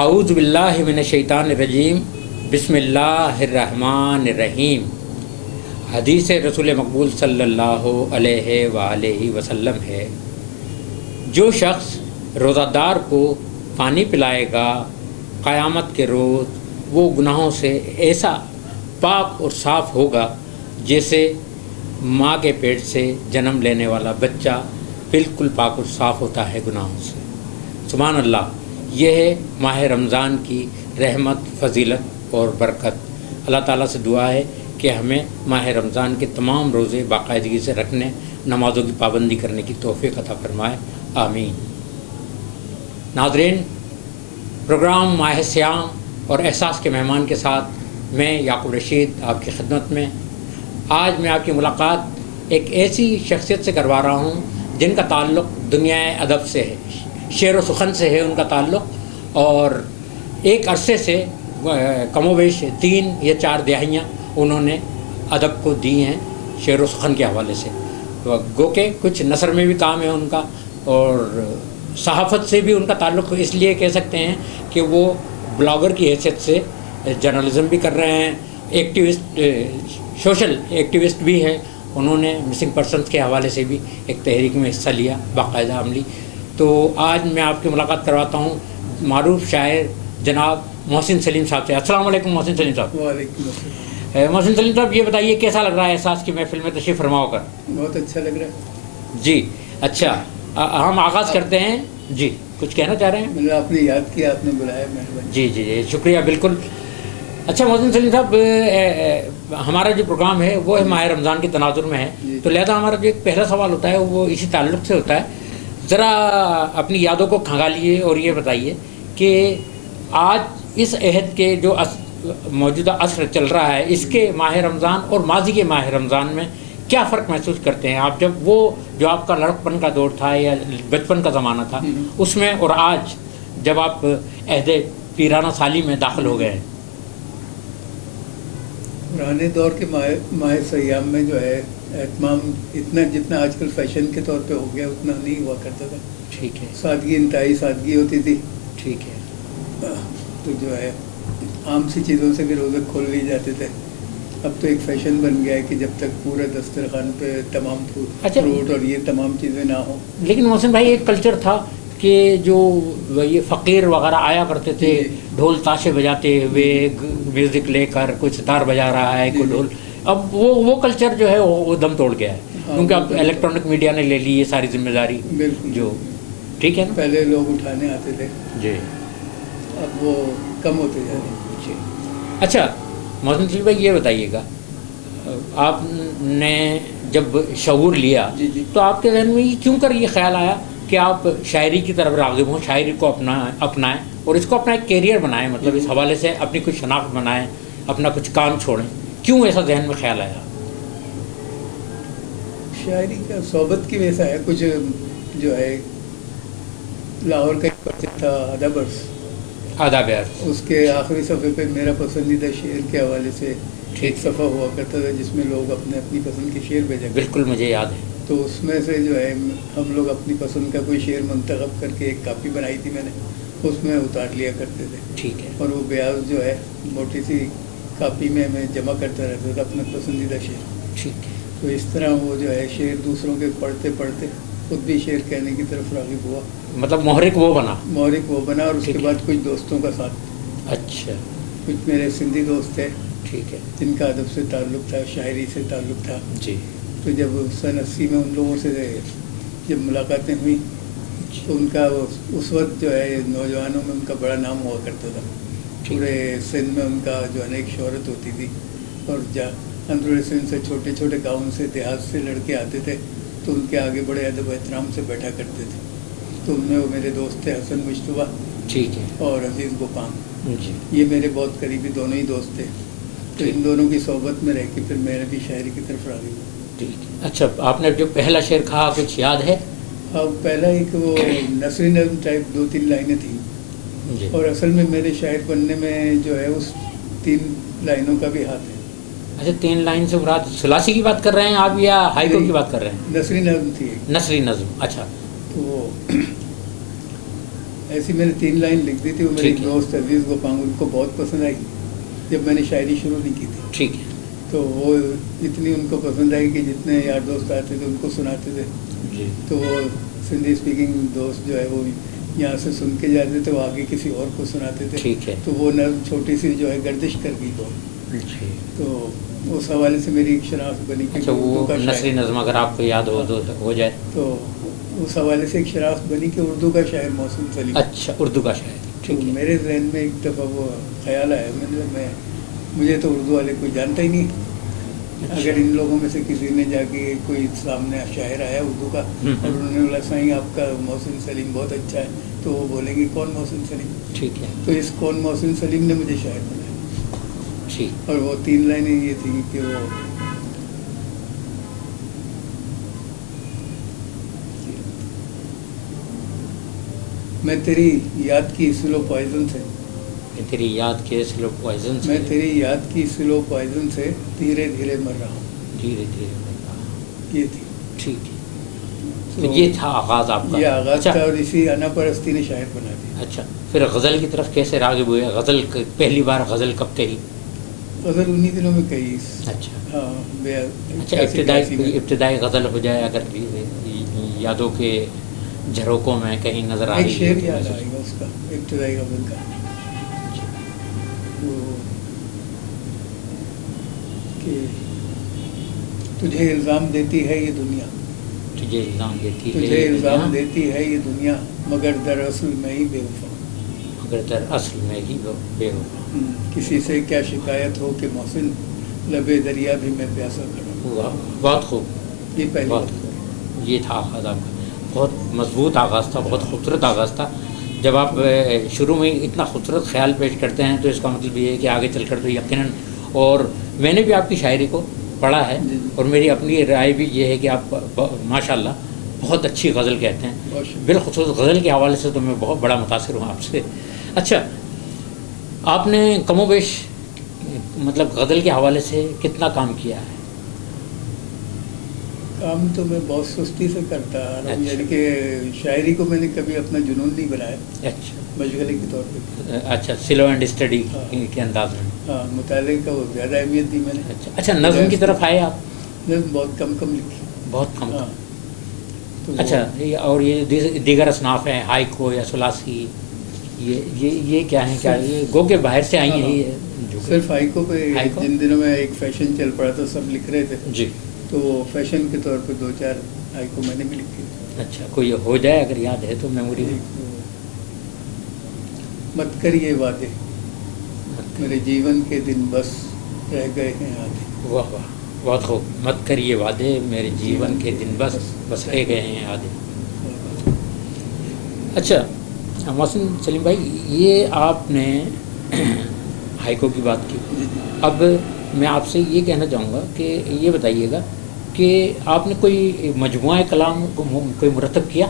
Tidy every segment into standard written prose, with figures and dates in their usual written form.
اعوذ باللہ من الشیطان الرجیم بسم اللہ الرحمن الرحیم۔ حدیث رسول مقبول صلی اللہ علیہ وآلہ وسلم ہے، جو شخص روزہ دار کو پانی پلائے گا قیامت کے روز وہ گناہوں سے ایسا پاک اور صاف ہوگا جیسے ماں کے پیٹ سے جنم لینے والا بچہ بالکل پاک اور صاف ہوتا ہے گناہوں سے۔ سبحان اللہ، یہ ہے ماہ رمضان کی رحمت، فضیلت اور برکت۔ اللہ تعالیٰ سے دعا ہے کہ ہمیں ماہ رمضان کے تمام روزے باقاعدگی سے رکھنے، نمازوں کی پابندی کرنے کی توفیق عطا فرمائے، آمین۔ ناظرین، پروگرام ماہ سیام اور احساس کے مہمان کے ساتھ میں یعقوب رشید آپ کی خدمت میں۔ آج میں آپ کی ملاقات ایک ایسی شخصیت سے کروا رہا ہوں جن کا تعلق دنیا ادب سے ہے، شعر و سخن سے ہے ان کا تعلق، اور ایک عرصے سے کم و بیش 3 یا 4 دہائیاں انہوں نے ادب کو دی ہیں شعر و سخن کے حوالے سے۔ گو کہ کچھ نثر میں بھی کام ہے ان کا، اور صحافت سے بھی ان کا تعلق اس لیے کہہ سکتے ہیں کہ وہ بلاگر کی حیثیت سے جرنلزم بھی کر رہے ہیں، ایکٹیوسٹ، سوشل ایکٹیوسٹ بھی ہے۔ انہوں نے مسنگ پرسنس کے حوالے سے بھی ایک تحریک میں حصہ لیا باقاعدہ عملی۔ تو آج میں آپ کی ملاقات کرواتا ہوں معروف شاعر جناب محسن سلیم صاحب سے۔ السلام علیکم محسن سلیم صاحب۔ وعلیکم السلام۔ محسن سلیم صاحب، یہ بتائیے کیسا لگ رہا ہے احساس کی محفل میں تشریف فرما ہو کر؟ بہت اچھا لگ رہا ہے جی اچھا، ہم آغاز کرتے ہیں۔ جی کچھ کہنا چاہ رہے ہیں؟ مطلب آپ نے یاد کیا، آپ نے بلایا، مہربانی۔ جی جی جی شکریہ، بالکل۔ اچھا محسن سلیم صاحب، ہمارا جو پروگرام ہے وہ ماہ رمضان کے تناظر میں ہے، تو لہذا ہمارا جو ایک پہلا سوال ہوتا ہے وہ اسی تعلق سے ہوتا ہے۔ ذرا اپنی یادوں کو کھنگالیے اور یہ بتائیے کہ آج اس عہد کے جو موجودہ عصر چل رہا ہے، اس کے ماہ رمضان اور ماضی کے ماہ رمضان میں کیا فرق محسوس کرتے ہیں آپ؟ جب وہ جو آپ کا لڑکپن کا دور تھا یا بچپن کا زمانہ تھا اس میں، اور آج جب آپ عہد پیرانہ سالی میں داخل ہو گئے ہیں۔ پرانے دور کے ماہ سیام میں جو ہے اہتمام اتنا جتنا آج کل فیشن کے طور پہ ہو گیا اتنا نہیں ہوا کرتا تھا۔ ٹھیک ہے، سادگی، انتہائی سادگی ہوتی تھی۔ ٹھیک ہے، تو جو ہے عام سی چیزوں سے بھی روزے کھول لیے جاتے تھے۔ اب تو ایک فیشن بن گیا ہے کہ جب تک پورے دسترخوان پہ تمام فروٹ اور یہ تمام چیزیں نہ ہوں۔ لیکن محسن بھائی، ایک کلچر تھا کہ جو یہ فقیر وغیرہ آیا کرتے تھے ڈھول تاشے بجاتے ہوئے، میوزک لے کر، کوئی ستار بجا رہا ہے، کوئی ڈھول، اب وہ کلچر جو ہے وہ دم توڑ گیا ہے، کیونکہ اب الیکٹرانک میڈیا نے لے لی یہ ساری ذمہ داری۔ بالکل، جو ٹھیک ہے نا، پہلے لوگ اٹھانے آتے تھے، جی اب وہ کم ہوتے جا رہے ہیں۔ جی اچھا محسن سلیم بھائی، یہ بتائیے گا، آپ نے جب شعور لیا تو آپ کے ذہن میں کیوں کر یہ خیال آیا کہ آپ شاعری کی طرف راغب ہوں، شاعری کو اپنائیں اور اس کو اپنا ایک کیریئر بنائیں، مطلب اس حوالے سے اپنی کچھ شناخت بنائیں، اپنا کچھ کام چھوڑیں؟ کیوں ایسا ذہن میں خیال آیا؟ شاعری کا صحبت کی وجہ سے ہے۔ کچھ جو ہے لاہور کا ایک پرچہ تھا آداب عرض، اس کے آخری صفحے پہ میرا پسندیدہ شعر کے حوالے سے ایک صفحہ ہوا کرتا تھا جس میں لوگ اپنی پسند کے شعر بھیجا کرتے۔ بالکل مجھے یاد ہے۔ تو اس میں سے جو ہے ہم لوگ اپنی پسند کا کوئی شعر منتخب کر کے ایک کاپی بنائی تھی میں نے، اس میں اتار لیا کرتے تھے۔ ٹھیک ہے، اور وہ بیاض جو ہے موٹی سی کاپی میں جمع کرتا رہتا تھا اپنا پسندیدہ شعر۔ ٹھیک ہے، تو اس طرح وہ جو ہے شعر دوسروں کے پڑھتے پڑھتے خود بھی شعر کہنے کی طرف راغب ہوا۔ مطلب محرک وہ بنا، اور اس کے بعد کچھ دوستوں کا ساتھ، اچھا کچھ میرے سندھی دوست تھے ٹھیک ہے، جن کا ادب سے تعلق تھا، شاعری سے تعلق تھا۔ جی تو جب سن 80 میں ان لوگوں سے جب ملاقاتیں ہوئیں تو ان کا اس وقت جو ہے نوجوانوں میں ان کا بڑا نام ہوا کرتا تھا، پورے سندھ میں ان کا جو ہے ایک شہرت ہوتی تھی، اور اندرون سندھ سے چھوٹے چھوٹے گاؤں سے، دیہات سے لڑکے آتے تھے تو ان کے آگے بڑے ادب و احترام سے بیٹھا کرتے تھے۔ تو ان میں وہ میرے دوست تھے حسن مشتبہ، ٹھیک ہے، اور عزیز گوپان، جی یہ میرے بہت قریبی دونوں ہی دوست تھے۔ تو ان دونوں کی صحبت میں رہ کے پھر میں نے بھی شاعری کی طرف راغب ہوا۔ ٹھیک ہے۔ اچھا، آپ نے جو پہلا شعر کہا کچھ یاد ہے؟ اب پہلا ایک وہ نثری نظم ٹائپ 2-3 لائنیں تھیں، جی، اور اصل میں میرے شاعر بننے میں جو ہے اس 3 لائنوں کا بھی ہاتھ ہے۔ اچھا، 3 لائن سے مراد ثلاثی کی بات کر رہے ہیں آپ یا ہائیکو کی بات کر رہے ہیں؟ نثری نظم تھی ایک، نثری نظم، اچھا۔ تو ایسی میں نے 3 لائن لکھ دی تھی، وہ میری ٹھیک ہے۔ دوست عزیز گوپانگ ان کو بہت پسند آئی جب میں نے شاعری شروع نہیں کی تھی، ٹھیک ہے تو وہ اتنی ان کو پسند آئی کہ جتنے یار دوست آتے تھے ان کو سناتے تھے، جی تو وہ سندھی اسپیکنگ دوست جو ہے وہ یہاں سے سن کے جاتے تھے، وہ آگے کسی اور کو سناتے تھے، ٹھیک ہے تو وہ نظم چھوٹی سی جو ہے گردش کر گئی بہت، جی۔ تو اس حوالے سے میری ایک شناخت بنی کہ اچھا اردو وہ کا نثری شاعر، نظم اگر آپ کو یاد ہو تو ہو جائے۔ تو اس حوالے سے ایک شناخت بنی کہ اردو کا شاعر محسن سلیم۔ اچھا اردو کا شاعر، تو ٹھیک ہے میرے ذہن میں ایک دفعہ وہ خیال آیا، مجھے تو اردو والے کوئی جانتا ہی نہیں، اگر ان لوگوں میں سے کسی نے جا کے کوئی سامنے شاعر آیا اردو کا اور انہوں نے بولا سائیں آپ کا محسن سلیم بہت اچھا ہے، تو وہ بولیں گے کون محسن سلیم، ٹھیک ہے تو اس کون محسن سلیم نے مجھے شاعر بنایا، ٹھیک اور وہ 3 لائنیں یہ تھیں کہ وہ میں تیری یاد کی سلو پوائزن سے، میں تیری یاد کے سلو پوائزن سے، میں تیری یاد کی سلو پوائزن سے دھیرے دھیرے مر رہا ہوں، دھیرے دھیرے مر رہا ہوں۔ یہ تھی، ٹھیک ہے تو یہ تھا آغاز آپ کا۔ یہ آغاز اچھا تھا، اور اسی انا پرستی نے شاعر بنا دیا۔ اچھا پھر غزل کی طرف کیسے راغب ہوئے؟ غزل پہلی بار غزل کب کہی؟ غزل انہی دنوں میں کہی، اچھا ہاں اچھا ابتدائی غزل ہو جائے اگر یادوں کے جھروکوں میں کہیں نظر آ ایک رہی شعر ہے یاد آئے گا اس کا ابتدائی غزل کا، وہ کہ تجھے الزام دیتی ہے یہ دنیا، تجھے الزام دیتی ہے تجھے یہ الزام دنیا، دیتی ہے یہ دنیا، مگر دراصل میں ہی بے وفا، مگر در اصل میں ہی بے وفا، کسی سے کیا شکایت ہو کہ محسن لبے دریا بھی میں پیاسا کھڑا ہوا۔ بہت خوب، یہ پہلی بہت بات۔ خوب، یہ تھا آغاز آپ کا، بہت مضبوط آغاز تھا، بہت خوبصورت آغاز تھا۔ جب آپ شروع میں اتنا خوبصورت خیال پیش کرتے ہیں تو اس کا مطلب یہ ہے کہ آگے چل کر تو یقیناً، اور میں نے بھی آپ کی شاعری کو پڑھا ہے اور میری اپنی رائے بھی یہ ہے کہ آپ ماشاء اللہ بہت اچھی غزل کہتے ہیں، بالخصوص غزل کے حوالے سے تو میں بہت بڑا متاثر ہوں آپ سے۔ اچھا آپ نے کم و بیش مطلب غزل کے حوالے سے کتنا کام کیا ہے؟ کام تو میں بہت سستی سے کرتا آ رہا ہوں، اچھا۔ یعنی کہ شاعری کو میں نے کبھی اپنا جنون نہیں بنایا، اچھا مشغلے کے طور پہ، اچھا سلو اینڈ اسٹڈی کے انداز میں، ہاں مطالعے کا وہ زیادہ اہمیت دی میں نے۔ اچھا نظم کی طرف آئے آپ؟ نظم بہت کم کم لکھی، بہت کم ہاں تو اچھا اور یہ دیگر اصناف ہیں ہائیکو یا ثلاثی، یہ کیا ہیں؟ کیا یہ گو کے باہر سے آئی ہیں یہ؟ صرف ہائیکو پہ ہائیکو؟ جن دنوں میں ایک فیشن چل پڑا تھا سب لکھ رہے تھے، جی تو وہ فیشن کے طور پہ 2-4 ہائیکو میں نے بھی لکھی۔ اچھا کوئی ہو جائے اگر یاد ہے تو میموری میں؟ مت کر یہ وعدے میرے جیون کے دن بس رہ گئے ہیں آدھے، واہ واہ بہت خوب، مت کر یہ وعدے میرے جیون کے دن بس رہ گئے ہیں آدھے۔ اچھا محسن سلیم بھائی، یہ آپ نے ہائیکو کی بات کی، اب میں آپ سے یہ کہنا چاہوں گا کہ یہ بتائیے گا کہ آپ نے کوئی مجموعہ کلام کوئی مرتب کیا؟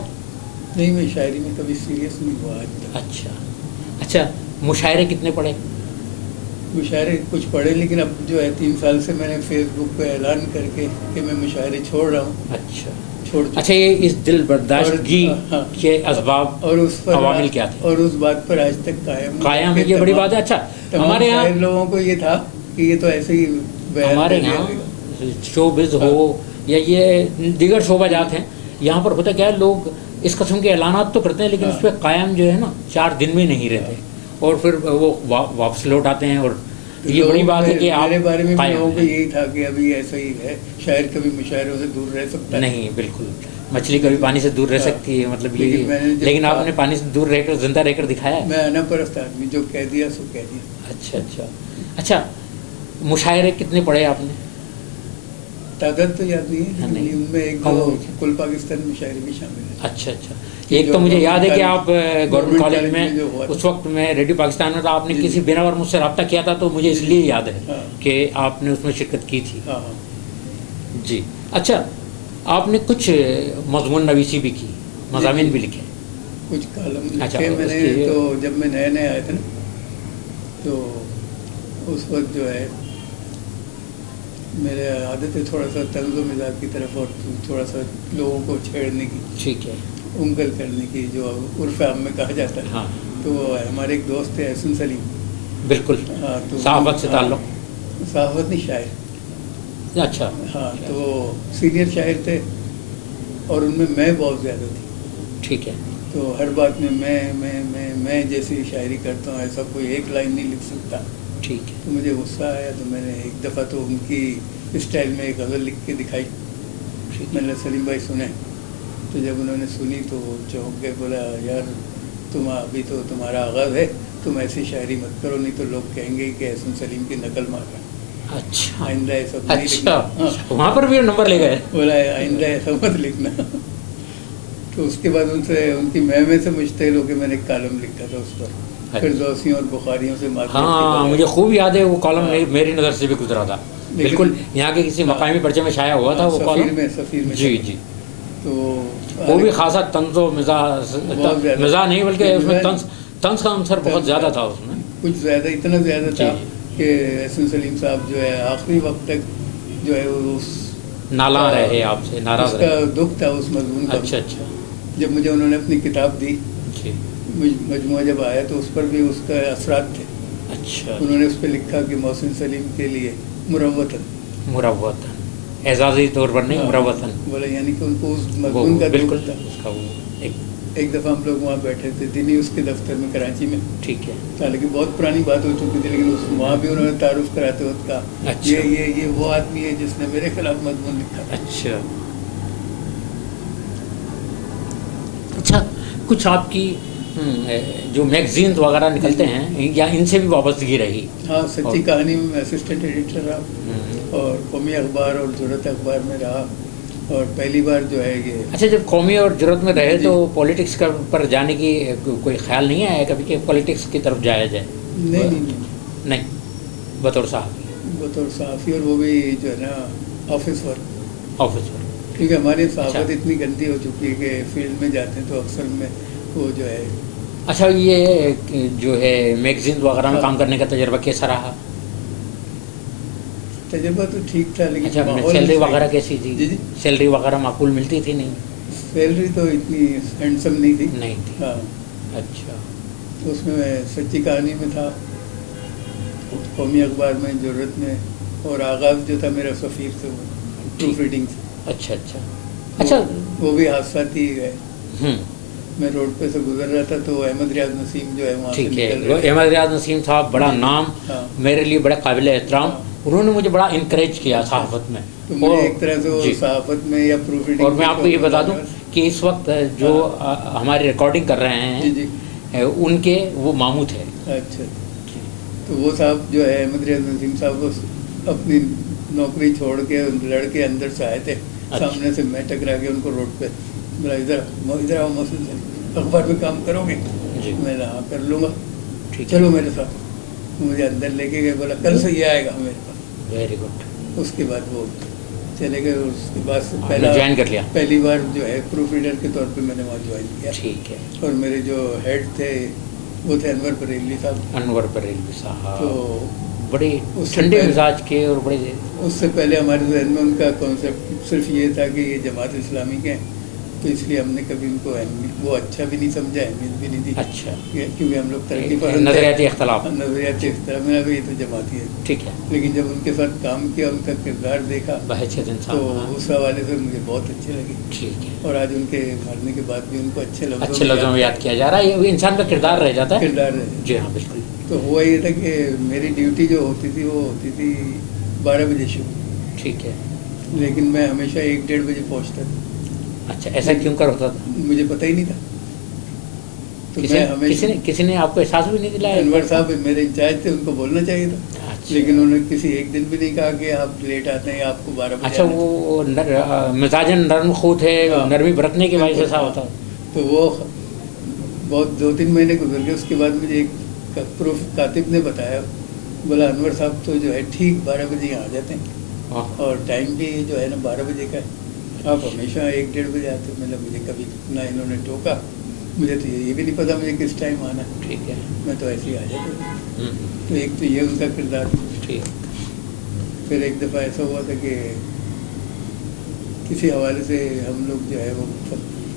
نہیں، میں شاعری میں کبھی سیریس نہیں ہوا آج تک۔ اچھا مشاعرے کتنے پڑھے؟ مشاعرے کچھ پڑھے، لیکن اب جو ہے 3 سال سے میں نے فیس بک پہ اعلان کر کے کہ میں مشاعرے چھوڑ رہا ہوں، اچھا یہ اس دل برداشتگی کے اسباب اور اس پر عوامل کیا تھے؟ اور اس بات پر آج تک قائم ہے، یہ بڑی بات ہے۔ اچھا ہمارے یہاں لوگوں کو یہ تھا کہ یہ تو ایسے ہی ہمارے یہاں شوبز ہو یا یہ دیگر شعبہ جات ہیں، یہاں پر ہوتا کیا ہے، لوگ اس قسم کے اعلانات تو کرتے ہیں لیکن اس پہ قائم جو ہے نا 4 دن میں نہیں رہتے، اور پھر وہ واپس لوٹ آتے ہیں، اور یہ بڑی بات ہے کہ آپ میرے بارے میں لوگوں کو یہی تھا کہ ابھی ایسا ہی ہے، شاعر کبھی مشاعروں سے دور رہ سکتا ہے؟ نہیں، بالکل، مچھلی کبھی پانی سے دور رہ سکتی ہے، مطلب یہ، لیکن آپ نے پانی سے دور رہ کر زندہ رہ کر دکھایا ہے۔ میں انا پرست آدمی، جو کہہ دیا سو کہہ دیا۔ اچھا مشاعرے کتنے پڑھے آپ نے؟ تعداد تو یاد نہیں ہے، لیکن ان میں ایک دو کل پاکستان میں شاعری بھی شامل ہے۔ اچھا ایک تو مجھے یاد ہے کہ آپ گورنمنٹ کالج میں اس وقت میں ریڈیو پاکستان میں تھا، آپ نے کسی بناور مجھ سے رابطہ کیا تھا تو مجھے اس لیے یاد ہے کہ آپ نے اس میں شرکت کی تھی۔ جی اچھا، آپ نے کچھ مضمون نویسی بھی کی، مضامین بھی لکھے؟ کچھ کالم لکھے میں نے، تو جب میں نئے آئے تھے نا تو اس وقت جو ہے میرے عادت ہے تھوڑا سا طنز و مزاح کی طرف اور تھوڑا سا لوگوں کو چھیڑنے کی۔ ٹھیک ہے۔ انکل کرنے کی جو عرف عام میں کہا جاتا ہے. ہاں تو ہمارے ایک دوست تھے احسن سلیم. بالکل. ہاں تو صحافت سے تعلق. صحافت نہیں، شاعر. اچھا. ہاں تو سینئر شاعر تھے اور ان میں بہت زیادہ تھی. ٹھیک ہے. تو ہر بات میں میں جیسی شاعری کرتا ہوں ایسا کوئی ایک لائن نہیں لکھ سکتا. ٹھیک ہے. تو مجھے غصہ آیا تو میں نے ایک دفعہ تو ان کی اسٹائل میں ایک غزل لکھ کے دکھائی. میں نے سلیم بھائی سنے. تو جب انہوں نے سنی تو وہ چونک کے بولا یار تم ابھی تو تمہارا آغاز ہے، تم ایسی شاعری مت کرو نہیں تو لوگ کہیں گے کہ احسن سلیم کی نقل مار رہا ہے. اچھا. آئندہ ایسا نہیں اچھا. لکھنا. وہاں پر بھی نمبر لے گئے. بولا آئندہ ایسا مت لکھنا. تو اس کے بعد ان سے ان کی میں سے مشتعل ہو کے میں نے ایک کالم لکھا تھا اس پر، فردوسیوں اور بخاریوں سے. ہاں مجھے خوب یاد ہے وہ کالم میری نظر سے بھی گزرا تھا. بالکل یہاں کے کسی مقامی پرچے میں شائع ہوا تھا وہ کالم. سفیر میں. جی جی. تو وہ بھی خاصا طنز و مزاح نہیں بلکہ اس میں طنز کا عنصر بہت زیادہ تھا اس میں. کچھ زیادہ، اتنا زیادہ تھا کہ احسن سلیم صاحب جو ہے آخری وقت تک جو ہے اس نالاں رہے آپ سے، ناراض رہے. اس کا دکھ تھا اس مضمون کا. اچھا اچھا. جب مجھے انہوں نے اپنی کتاب دی جی مجموعہ جب آیا تو اس پر بھی اس کا اثرات تھے. اچھا. انہوں نے اس پہ لکھا کہ محسن سلیم کے لیے مروتاً اعزازی طور پر نہیں، مروتاً. بولا یعنی کہ ان کو اس مضمون کا بالکل دکھ تھا. اس کا وہ ایک دفعہ ہم لوگ وہاں بیٹھے تھے دینی اس کے دفتر میں کراچی میں. ٹھیک ہے. حالانکہ بہت پرانی بات ہو چکی تھی لیکن وہاں بھی انہوں نے تعارف کراتے وقت کہا یہ وہ آدمی ہے جس نے میرے خلاف مضمون لکھا. اچھا اچھا. کچھ آپ کی جو میگزینز وغیرہ نکلتے ہیں یا ان سے بھی وابستگی رہی؟ ہاں سچی کہانی میں اسسٹنٹ ایڈیٹر رہا اور قومی اخبار اور ضرورت اخبار میں رہا. اور پہلی بار جو ہے یہ اچھا جب قومی اور ضرورت میں رہے تو پولیٹکس پر جانے کی کوئی خیال نہیں آیا کبھی کہ پولیٹکس کی طرف جایا جائے؟ نہیں بطور صحافی اور وہ بھی جو ہے نا آفس ورک. کیونکہ ہماری صحافت اتنی گندی ہو چکی ہے کہ فیلڈ میں جاتے ہیں تو اکثر میں وہ جو ہے. اچھا یہ جو ہے میگزین وغیرہ میں کام کرنے کا تجربہ کیسا رہا؟ تجربہ تو ٹھیک تھا لیکن سیلری وغیرہ کیسی تھی؟ سیلری وغیرہ معقول ملتی تھی؟ نہیں سیلری تو اتنی ہینڈسم نہیں تھی. ہاں. اچھا. تو اس میں سچی کہانی میں تھا، قومی اخبار میں، ضرورت میں، اور آغاز جو تھا میرا سفیر سے وہ پروف ریڈنگ سے. اچھا اچھا اچھا. وہ بھی حادثاتی ہے. میں روڈ پہ سے گزر رہا تھا تو احمد ریاض نسیم جو ہے وہاں سے نکل رہے. احمد ریاض نسیم صاحب بڑا نام، میرے لیے بڑا قابل احترام. انہوں نے مجھے بڑا انکریج کیا صحافت میں. تو ایک طرح سے صحافت میں یا پروف ریڈنگ. اور میں آپ کو یہ بتا دوں کہ اس وقت جو ہماری ریکارڈنگ کر رہے ہیں ان کے وہ ماموں تھے. اچھا. تو وہ صاحب جو ہے احمد ریاض نسیم صاحب وہ اپنی نوکری چھوڑ کے لڑکے اندر سے آئے تھے. سامنے سے میں ٹکرا کے ان کو روڈ پہ بولا ادھر آؤ محسن سے اخبار میں کام کرو گے؟ میں نے ہاں کر لوں گا، چلو میرے ساتھ. مجھے اندر لے کے گئے، بولا کل سے یہ آئے گا میرے پاس. Very good. اس کے بعد وہ چلے گئے. اس کے بعد جوائن کر لیا. پہلی بار جو ہے پروف ریڈر کے طور پہ میں نے وہاں جوائن کیا. ٹھیک ہے. اور میرے جو ہیڈ تھے وہ تھے انور بریلوی صاحب. انور بریلوی صاحب تو بڑے ٹھنڈے مزاج کے اور بڑے. اس سے پہلے ہمارے ذہن میں ان کا کانسیپٹ صرف یہ تھا کہ یہ جماعت اسلامی کے ہیں، تو اس لیے ہم نے کبھی ان کو وہ اچھا بھی نہیں سمجھا، اہمیت بھی نہیں دی. اچھا. کیونکہ ہم لوگ ترقی پر نظریاتی اختلاف میں یہ تو جماعتی ہے. ٹھیک ہے. لیکن جب ان کے ساتھ کام کیا، ان کا کردار دیکھا تو اس حوالے سے مجھے بہت اچھے لگے. ٹھیک ہے. اور آج ان کے مرنے کے بعد بھی ان کو اچھے لفظوں میں یاد کیا جا رہا ہے. انسان کا کردار رہ جاتا ہے. کردار جی ہاں بالکل. تو ہوا یہ تھا کہ میری ڈیوٹی جو ہوتی تھی وہ ہوتی تھی 12 بجے شروع. ٹھیک ہے. لیکن میں ہمیشہ 1-1:30 بجے پہنچتا تھا. اچھا ایسا کیوں کر ہوتا تھا؟ مجھے پتہ ہی نہیں تھا. تو کسی نے آپ کو احساس بھی نہیں دلایا؟ انور صاحب میرے انچارج تھے، ان کو بولنا چاہیے تھا. لیکن انہوں نے کسی ایک دن بھی نہیں کہا کہ آپ لیٹ آتے ہیں، آپ کو 12 بجے. اچھا وہ مزاجن نرم خو تھے، نرمی برتنے کی وجہ سے ایسا ہوتا. تو وہ بہت 2-3 مہینے گزر گئے. اس کے بعد مجھے ایک پروف کاتب نے بتایا، بولا انور صاحب تو جو ہے ٹھیک 12 بجے یہاں آ جاتے ہیں اور ٹائم بھی جو ہے نا 12 بجے کا ہے. آپ ہمیشہ 1-1:30 بجے آتے ہو. مطلب مجھے کبھی نہ انہوں نے ٹوکا، مجھے تو یہ بھی نہیں پتا مجھے کس ٹائم آنا. ٹھیک ہے. میں تو ایسے ہی آ جاتا ہوں. تو ایک تو یہ ان کا کردار. ٹھیک. پھر ایک دفعہ ایسا ہوا تھا کہ کسی حوالے سے ہم لوگ جو ہے وہ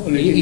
quality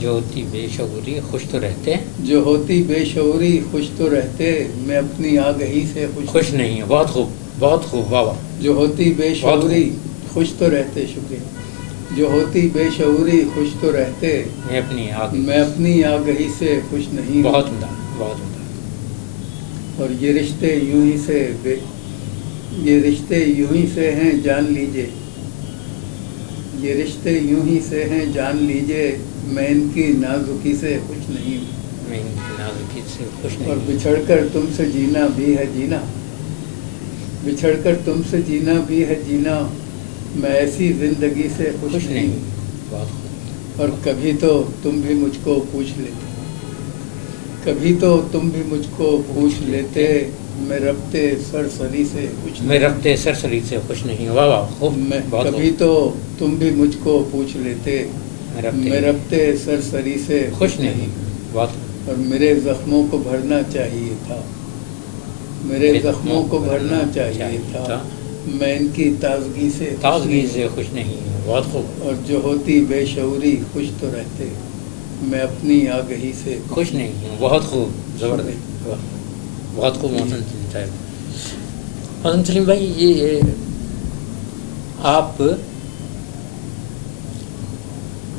جو ہوتی بے شعوری خوش تو رہتے جو ہوتی بے شعوری خوش تو رہتے، میں اپنی آگہی سے خوش نہیں ہے. بہت خوب بہت خوب، واہ واہ. جو ہوتی بے شعوری خوش تو رہتے، شکریہ. جو ہوتی بے شعوری خوش تو رہتے، میں اپنی آگہی سے خوش نہیں. بہت عمدہ بہت عمدہ. اور یہ رشتے یوں ہی سے ہیں جان لیجئے، یہ رشتے یوں ہی سے ہیں جان لیجئے، میں ان کی نازکی سے خوش نہیں ہوں. میں ان کی نازکی سے خوش نہیں اور ہوں. بچھڑ کر تم سے جینا بھی ہے جینا، بچھڑ کر تم سے جینا بھی ہے جینا، میں ایسی زندگی سے خوش نہیں ہوں. بہت خوب. اور کبھی تو تم بھی مجھ کو پوچھ لیتے، کبھی تو تم بھی مجھ کو پوچھ لیتے، میں ربطے سرسری سے خوش نہیں. میں ربطے سرسری سے خوش نہیں ہوں. واہ واہ خوب. بہت کبھی تو تم بھی مجھ کو پوچھ لیتے، میں ربطے سرسری سے خوش نہیں. بہت. اور میرے زخموں کو بھرنا چاہیے تھا، میرے زخموں کو بھرنا چاہیے تھا، میں ان کی تازگی سے خوش نہیں ہوں. بہت خوب. اور جو ہوتی بے شعوری خوش تو رہتے، میں اپنی آگہی سے خوش نہیں ہوں. بہت خوب. زبردست. بہت خوب محسن سلیم صاحب. محسن سلیم بھائی، یہ آپ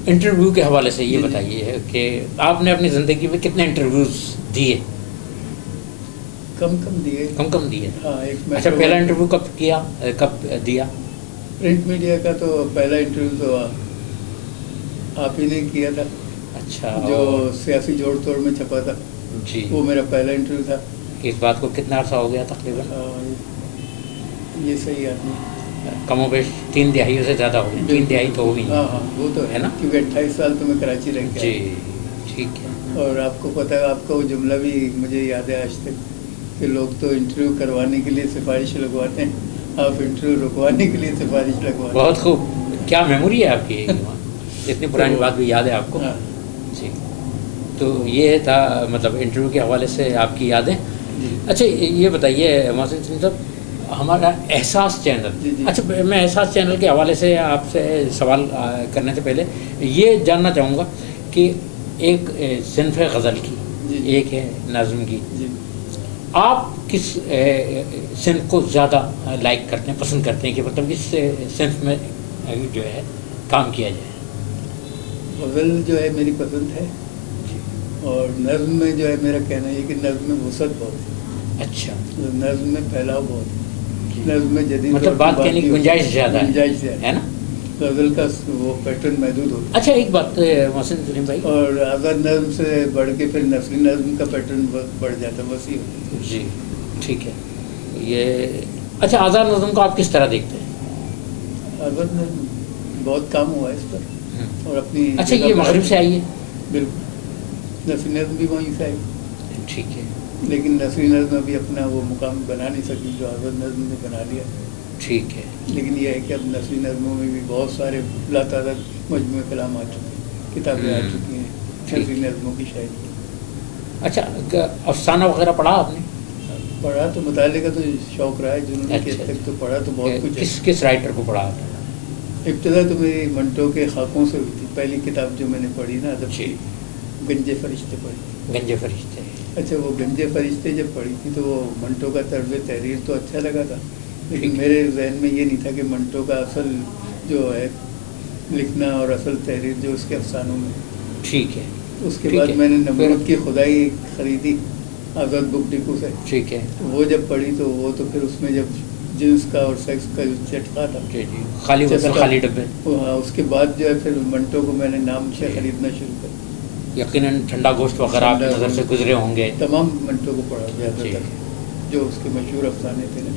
انٹرویو کے حوالے سے یہ بتائیے کہ آپ نے اپنی زندگی میں کتنے انٹرویوز دیے؟ کم دیے. ہاں. ایک اچھا، پہلا انٹرویو کب دیا؟ پرنٹ میڈیا کا تو پہلا انٹرویو تو آپ ہی نے کیا تھا. اچھا. جو سیاسی جوڑ توڑ میں چھپا تھا، جی، وہ میرا پہلا انٹرویو تھا. اس بات کو کتنا عرصہ ہو گیا تقریباً؟ یہ صحیح آدمی کم و بیش 3 دہائیوں سے زیادہ ہو گئی. 3 دہائی تو ہو گئی. ہاں وہ تو ہے نا، کیونکہ 28 سال تو میں کراچی رہ گیا. جی ٹھیک ہے. اور آپ کو پتہ ہے، آپ کا وہ جملہ بھی مجھے یاد ہے آج تک، کہ لوگ تو انٹرویو کروانے کے لیے سفارش لگواتے ہیں، آپ انٹرویو رکوانے کے لیے سفارش لگواتے ہیں. بہت خوب. کیا میموری ہے آپ کی، اتنی پرانی بات بھی یاد ہے آپ کو. جی. تو یہ تھا مطلب انٹرویو کے حوالے سے آپ کی یادیں. اچھا یہ بتائیے محسن سلیم صاحب، ہمارا احساس چینل، اچھا میں احساس چینل کے حوالے سے آپ سے سوال کرنے سے پہلے یہ جاننا چاہوں گا کہ ایک صنف غزل کی، ایک ہے نظم کی، آپ کس صنف کو زیادہ لائک کرتے ہیں، پسند کرتے ہیں کہ مطلب اس صنف میں جو ہے کام کیا جائے؟ غزل جو ہے میری پسند ہے، اور نظم میں جو ہے میرا کہنا یہ کہ نظم میں وسعت بہت ہے. اچھا. نظم میں پھیلاؤ بہت ہے. نظم میں جدید مطلب بات کہنے کی گنجائش زیادہ ہے نا. غزل کا وہ پیٹرن محدود ہوتا ہے. اچھا ایک بات محسن سلیم بھائی، اور آزاد نظم سے بڑھ کے پھر نثری نظم کا پیٹرن بڑھ جاتا ہے، وسیع ہوتا ہے. جی ٹھیک ہے. یہ اچھا آزاد نظم کو آپ کس طرح دیکھتے ہیں؟ آزاد نظم بہت کام ہوا ہے اس پر، اور اپنی اچھا یہ مغرب سے آئی ہے؟ بالکل. نثری نظم بھی وہیں سے آئی. ٹھیک ہے. لیکن نثری نظم ابھی اپنا وہ مقام بنا نہیں سکی جو آزاد نظم نے بنا لیا. ٹھیک ہے. لیکن یہ ہے کہ اب نثری نظموں میں بھی بہت سارے لاتعداد مجموعے کلام آ چکے ہیں، کتابیں آ چکی ہیں نثری نظموں کی شاعری. اچھا افسانہ وغیرہ پڑھا آپ نے؟ پڑھا تو مطالعے کا تو شوق رہا ہے جنہوں نے تک، تو پڑھا تو بہت کچھ. کس رائٹر کو پڑھا آپ نے؟ ابتدا تو میری منٹو کے خاکوں سے ہوئی تھی. پہلی کتاب جو میں نے پڑھی نا ادب کی، گنجے فرشتے پڑھی. گنجے فرشتے. اچھا وہ گنجے فرشتے جب پڑھی تھی تو وہ منٹو کا طرز تحریر تو اچھا لگا تھا، لیکن میرے ذہن میں یہ نہیں تھا کہ منٹو کا اصل جو ہے لکھنا اور اصل تحریر جو اس کے افسانوں میں. ٹھیک ہے. اس کے بعد میں نے نمرود کی خدائی خریدی آزاد بک ڈپو سے. ٹھیک ہے. وہ جب پڑھی تو وہ تو پھر اس میں جب جنس کا اور سیکس کا چٹکا تھا، خالی ڈبے. اس کے بعد جو ہے پھر منٹو کو میں نے نام سے خریدنا شروع کر. یقیناً ٹھنڈا گوشت وغیرہ آپ کی نظر سے گزرے ہوں گے. تمام منٹو کو پڑھا زیادہ تر، جو اس کے مشہور افسانے تھے نا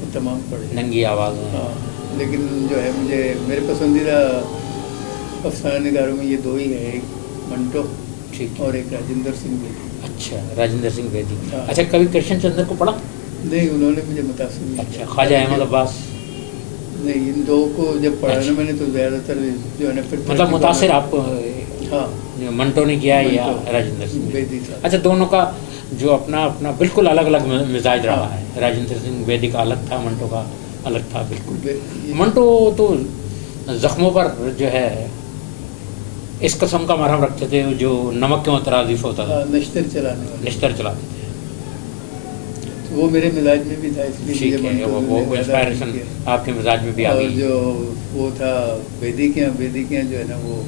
وہ تمام پڑھے. ننگی آواز. ہاں لیکن جو ہے مجھے میرے پسندیدہ افسانہ نگاروں میں یہ دو ہی ہیں، ایک منٹو اور ایک راجندر سنگھ بیدی. اچھا راجندر سنگھ بیدی. اچھا کبھی کرشن چندر کو پڑھا؟ نہیں، انہوں نے مجھے متاثر نہیں. اچھا خواجہ احمد عباس؟ نہیں، ان دو کو جب پڑھا نا میں نے تو زیادہ تر جو ہے نا پھر مطلب متاثر آپ ہاں منٹو نے کیا یا راجندر سنگھ بیدی تھا. اچھا دونوں کا جو اپنا اپنا بالکل الگ الگ مزاج رہا ہے. راجندر سنگھ بیدی کا الگ تھا، منٹو کا الگ تھا بالکل. منٹو تو زخموں پر جو ہے اس قسم کا مرہم رکھتے تھے جو نمک کے مترادف ہوتا تھا، نشتر چلانے والا، نشتر چلاتے تھے. وہ میرے مزاج میں بھی تھا، اس لیے ٹھیک ہے، وہ انسپائریشن آپ کے مزاج میں بھی آ اور گئی. جو وہ تھا ویدکیاں جو ہے نا، وہ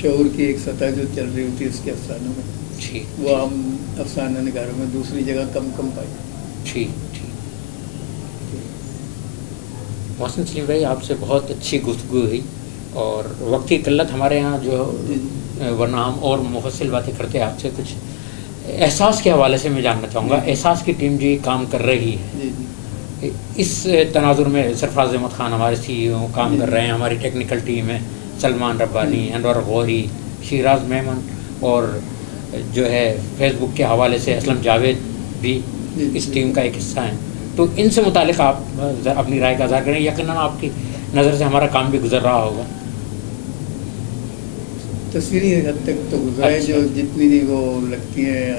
شعور کی ایک سطح جو چل رہی ہوتی ہے اس کے افسانوں میں، ٹھیک، وہ عام افسانہ نگاروں میں دوسری جگہ کم پائی. ٹھیک ٹھیک. محسن سلیم بھائی، آپ سے بہت اچھی گفتگو ہوئی، اور وقت کی قلت ہمارے یہاں جو ورنہ ہم اور مفصل باتیں کرتے ہیں. آپ سے کچھ احساس کے حوالے سے میں جاننا چاہوں گا. احساس کی ٹیم جو کام کر رہی ہے، اس تناظر میں سرفراز احمد خان ہمارے CEO کام کر رہے ہیں، ہماری ٹیکنیکل ٹیم ہے سلمان ربانی، انور غوری، شیراز میمن، اور جو ہے فیس بک کے حوالے سے اسلم جاوید بھی اس ٹیم کا ایک حصہ ہیں. تو ان سے متعلق آپ اپنی رائے کا اظہار کریں. یقیناً آپ کی نظر سے ہمارا کام بھی گزر رہا ہوگا. تصویری حد تک تو گزرا ہے، جو جتنی بھی وہ لگتی ہیں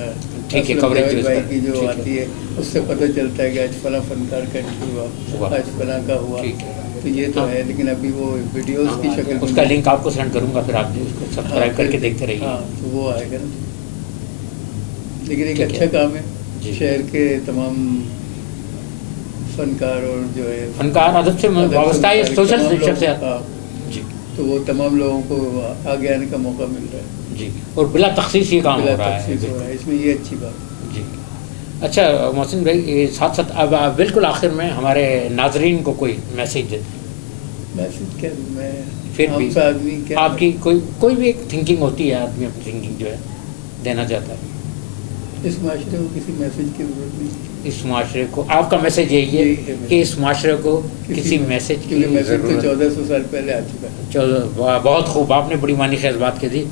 ٹھیک ہے، اسلم کوریج جاوید بھائی کی جو ٹھیک ہے. آتی ہے، اس سے پتہ چلتا ہے کہ آج فلاں فنکار کا انٹرویو ہوا، آج فلاں کا ہوا. ٹھیک ہے. تو یہ تو ہے، لیکن ابھی وہ ویڈیوز کی شکل اس کا لنک آپ کو سینڈ کروں گا، پھر آپ اس کو سبسکرائب کر کے دیکھتے رہیے. ہاں، تو وہ آئے گا نا. لیکن ایک ٹھیک ہے. اچھا کام ہے. جی. شہر کے تمام فنکار اور جو ہے فنکار ادب سے وابستہ ہے، سوشل شخصیات، جی، تو وہ تمام لوگوں کو آگے آنے کا موقع مل رہا ہے. جی، اور بلا تخصیص یہ کام ہو رہا ہے. تخصیص ہو رہا ہے، اس میں یہ اچھی بات. جی. اچھا محسن بھائی، ساتھ ساتھ اب بالکل آخر میں ہمارے ناظرین کو کوئی میسیج دے دیں. میسیج کیا دوں میں؟ پھر بھی عام سا آدمی کیا، آپ کی کوئی بھی ایک تھنکنگ ہوتی ہے، آدمی اپنی تھنکنگ جو ہے دینا چاہتا ہے. اس معاشرے کو کسی میسیج کی ضرورت نہیں. اس معاشرے کو آپ کا میسیج یہی ہے کہ اس معاشرے کو کسی میسیج کی ضرورت. 1400 سال پہلے آ چکا ہے. بہت خوب، آپ نے بڑی معنی خیز بات کی تھی.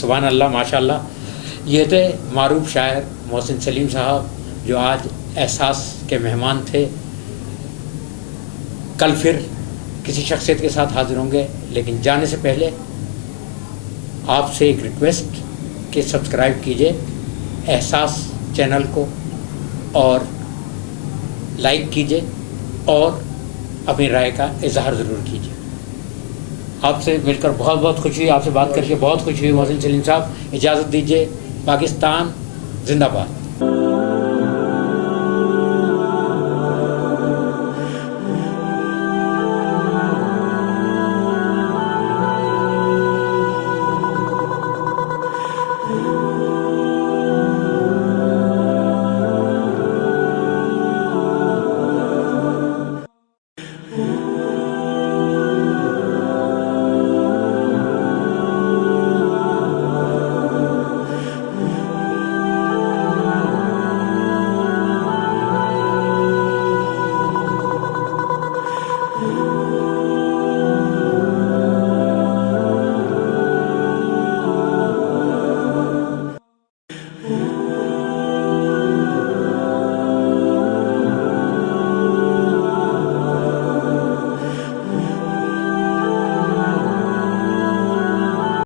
سبحان اللہ، ماشاء اللہ. یہ تھے معروف شاعر محسن سلیم صاحب، جو آج احساس کے مہمان تھے. کل پھر کسی شخصیت کے ساتھ حاضر ہوں گے، لیکن جانے سے پہلے آپ سے ایک ریکویسٹ کہ سبسکرائب کیجئے احساس چینل کو، اور لائک کیجئے، اور اپنی رائے کا اظہار ضرور کیجئے. آپ سے مل کر بہت بہت خوشی ہوئی، آپ سے بات کر کے بہت خوشی ہوئی. محسن سلیم صاحب، اجازت دیجئے. پاکستان زندہ باد.